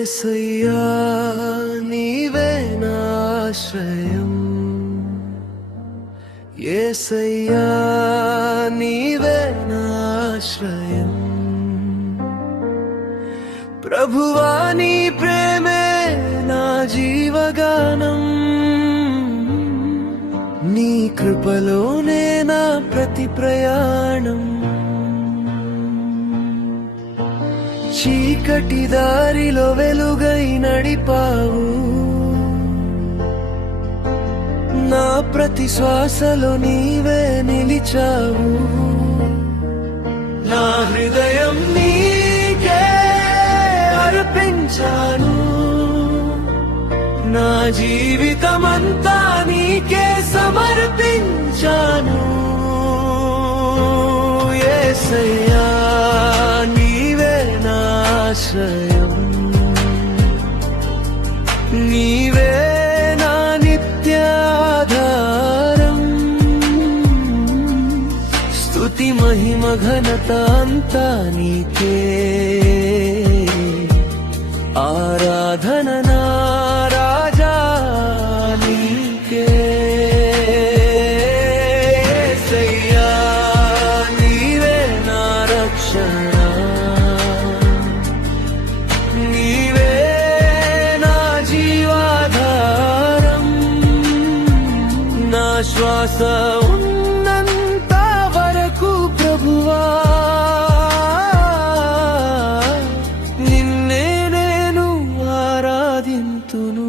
యేసయ్యా నీవే నా ఆశ్రయం, యేసయ్యా నీవే నా ఆశ్రయం. ప్రభువా నీ ప్రేమే నా జీవగానం, నీ కృపలోనే నా ప్రతి ప్రయాణం. చీకటి దారిలో వెలుగై నడిపావు, నా ప్రతి శ్వాసలో నీవే నిలిచావు. నా హృదయం నీకే అర్పించాను, నా జీవితమంతా నీకే సమర్పించాను. యేసయ్యా నీవే నా ఆశ్రయం, నీవే నా నిత్యాధారం. స్తుతి మహిమ ఘనత అంతా నీకే, ఆరాధన నా రాజా నీకే. యేసయ్యా నీవే నా రక్షణ, నీవే నా జీవాధారం. నా శ్వాస ఉన్నంత వరకు ప్రభువా నిన్నే నేను ఆరాధింతును.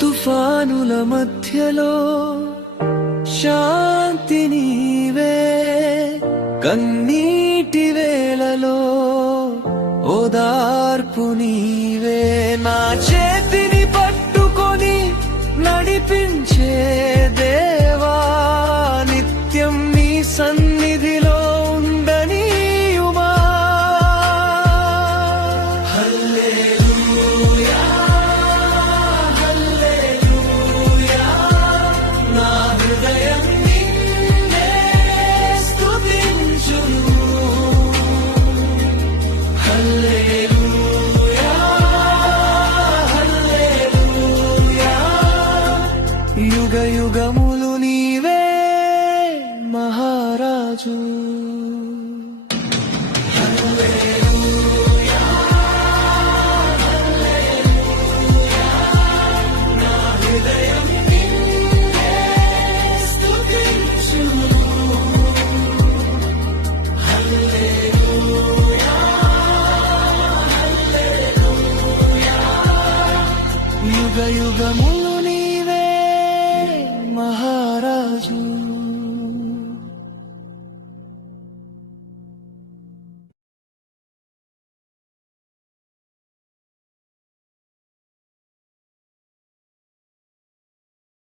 తుఫానుల మధ్యలో శాంతి నీవే, కన్నీటి వేళలో ఓదార్పు నీవే. నా చేతిని పట్టుకొని నడిపించే దేవా, నిత్యం నీ సన్నిధిలో ఉండనీయుమా. హల్లెలూయా హల్లెలూయా, నా హృదయం నిన్నే స్తుతించును. హల్లెలూయా హల్లెలూయా, యుగ యుగములు నీవే మహారాజు.